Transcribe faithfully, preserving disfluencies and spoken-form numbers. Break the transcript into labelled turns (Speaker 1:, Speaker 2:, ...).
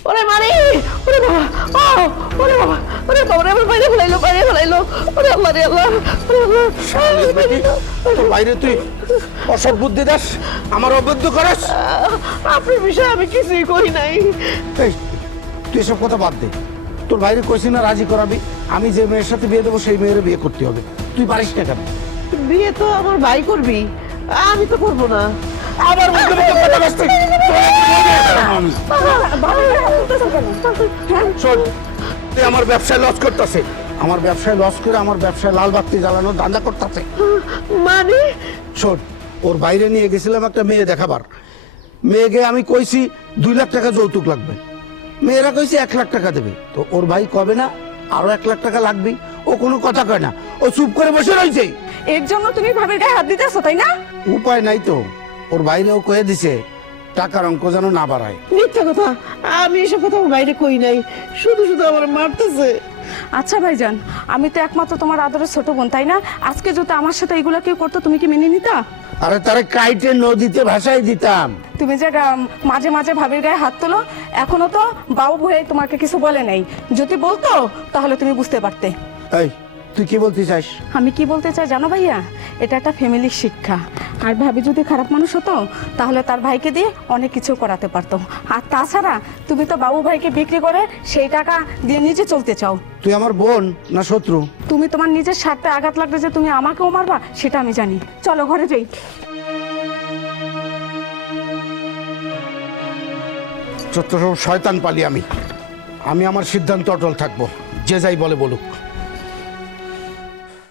Speaker 1: ওরে মারি, ওরে বাবা, ও ওরে বাবা, ওরে বাবা, ওরে আমার বাইরে ফেলাইলো, বাইরে ফেলাইলো, ওরে আল্লাহ রে আল্লাহ, ওরে আল্লাহ।
Speaker 2: শালির বেটি, তোর বাইরে তুই অসৎ বুদ্ধি দাস, আমার অবৈধ করাস।
Speaker 1: আপনার বিষয়ে আমি কিছুই করি নাই।
Speaker 2: এই তুই এসব কথা বাদ দে। তোর বাইরে কইছি না রাজি করাবি, আমি যে মেয়ের সাথে বিয়ে দেবো সেই মেয়ের বিয়ে করতে হবে। তুই পারিস না কেন?
Speaker 1: বিয়ে তো আমার ভাই করবি, আমি তো করবো না।
Speaker 2: আবার মুখে মুখে কথা বলছিস তুই। শোন, তুই আমার ব্যবসায় লস করতেছে, আমার ব্যবসায় লস করে আমার ব্যবসায় লাল বাতি জ্বালানোর ধান্দা করতেছে।
Speaker 1: মানে
Speaker 2: শোন, ওর বাইরে নিয়ে গেছিলাম একটা মেয়ে দেখাবার। মেয়েকে আমি কইছি দুই লাখ টাকা যৌতুক লাগবে, মেয়েরা কইছে এক লাখ টাকা দেবে। তো ওর ভাই কবে না আরো এক লাখ টাকা লাগবে, ও কোনো কথা কয় না, ও চুপ করে বসে রয়েছে।
Speaker 3: এর জন্য তুমি ভাবির গায়ে হাত দিতেছো তাই না?
Speaker 2: উপায় নাই তো, ওর বাইরেও কয়ে দিছে টাকার অঙ্ক যেন না বাড়ায়।
Speaker 1: মিথ্যা কথা, আমি এসব কথা আমার বাইরে কই নাই, শুধু শুধু আমার মারতেছে।
Speaker 3: আচ্ছা ভাইজান, আমি তো একমাত্র তোমার আদরের ছোট বোন তাই না? আজকে যদি আমার সাথে এগুলো কেউ করতো তুমি কি মেনে নিতা?
Speaker 2: আরে তারে কাইটে নদীতে ভাসাই দিতাম।
Speaker 3: তুমি যে আম, মাঝে মাঝে ভাবির গায়ে হাত তোলো, এখনো তো বাবু ভয়ে তোমাকে কিছু বলে নাই। যদি বলতো তাহলে তুমি বুঝতে পারতে।
Speaker 2: এই তুই কি বলতে চাস?
Speaker 3: আমি কি বলতে চাই জানো ভাইয়া, এটা একটা ফ্যামিলির শিক্ষা। আর ভাবি যদি খারাপ মানুষ হতো তাহলে তার ভাইকে দিয়ে অনেক কিছু করাতে পারতো। আর তাছাড়া তুমি তো বাবু ভাইকে বিক্রি করে সেই টাকা দিয়ে নিজে চলতে চাও।
Speaker 2: তুই আমার বোন না শত্রু?
Speaker 3: তুমি তোমার নিজের স্বার্থে আঘাত লাগবে যে তুমি আমাকেও মারবা, সেটা আমি জানি। চলো ঘরে যাই।
Speaker 2: চত্বর শয়তান পালি আমি। আমি আমার সিদ্ধান্ত অটল থাকবো, যে যাই বলে বলুক।